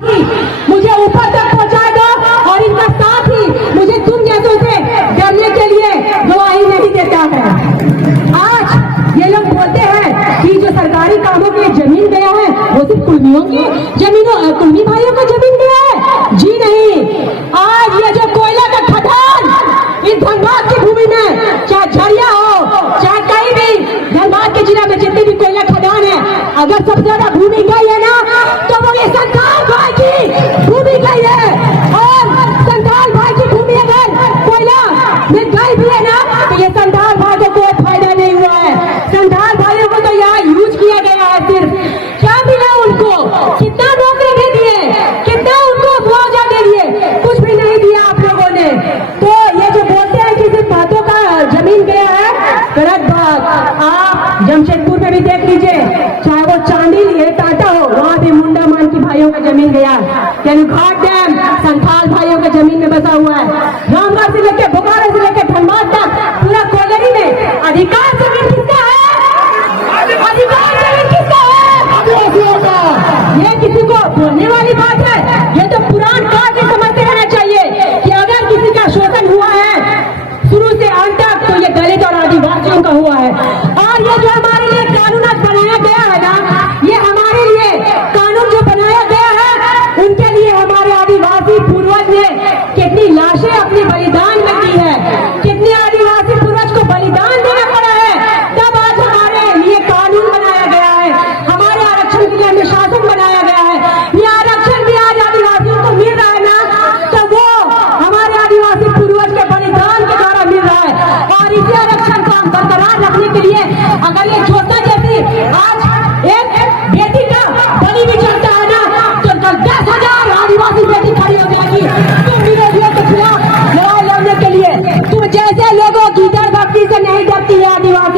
मुझे ऊपर तक पहुंचाए दो और इनका साथ ही मुझे तुम जैसों से डरने के लिए गवाही नहीं देता है। आज ये लोग बोलते हैं कि जो सरकारी कामों के लिए जमीन गया है वो सिर्फ कुर्मियों की जमीनों, कुर्मी भाइयों को जमीन गया है। जी नहीं, आज ये जो कोयला का खदान इस धनबाद की भूमि में, चाहे झरिया हो चाहे कहीं भी धनबाद के जिला में जितनी भी कोयला खदान है, अगर सबसे ज्यादा भूमि गई है ना तो वो ये संताल भाई की भूमि गई है। और संताल भाई की भूमि अगर कोयला में गई भी है ना तो ये संताल भाई को कोई फायदा नहीं हुआ है। संताल भाइयों को तो यहाँ यूज किया गया है। सिर्फ क्या मिला उनको? कितना नौकरी दे दिए, कितना उनको मुआवजा दे दिए? कुछ भी नहीं दिया आप लोगों ने। तो ये जो बोलते हैं कि सिर्फ बातों का जमीन गया है, गलत बात। आप जमशेदपुर में भी देख लीजिए, चाहे वो चांदी लिए टाटा हो, वहाँ भी मुंडा मान की भाइयों का जमीन गया है। यानी घाट डैम संथाल भाइयों का जमीन में बसा हुआ है। रामगढ़ से लेकर बोकारो से लेकर धनबाद तक पूरा कोयलरी में अधिकार जमीन किसका है? अधिकार जमीन किसका है? आदिवासियों का। ये किसी को बोलने वाली बात है? ये तो पुरान काल से समझते रहना चाहिए कि अगर किसी का शोषण हुआ है शुरू से अंत तक तो ये दलित और आदिवासियों का हुआ है। और ये जो हमारे लिए कानून आज बनाया गया है ना, ये हमारे लिए कानून जो बनाया गया है उनके लिए हमारे आदिवासी पूर्वज ने कितनी लाशें अपनी बलिदान में दी है, कितने आदिवासी पूर्वज को बलिदान देना पड़ा है, तब आज हमारे लिए कानून बनाया गया है, हमारे आरक्षण के लिए हमें शासन बनाया गया है। ये आरक्षण भी आज आदिवासियों को मिल रहा है ना, तो वो हमारे आदिवासी पूर्वज के बलिदान के द्वारा मिल रहा है। और इसी आरक्षण को हम बरकरार रखने के लिए अगर ये ज्योत्ना जैसी आज एक बेटी का बलि भी चढ़ता है ना, तो 10,000 आदिवासी बेटी खड़ी हो जाएगी तुम विरोधियों के खिलाफ लड़ाई लड़ने के लिए। तुम जैसे लोगों की डर भक्ति से नहीं डरती है आदिवासी।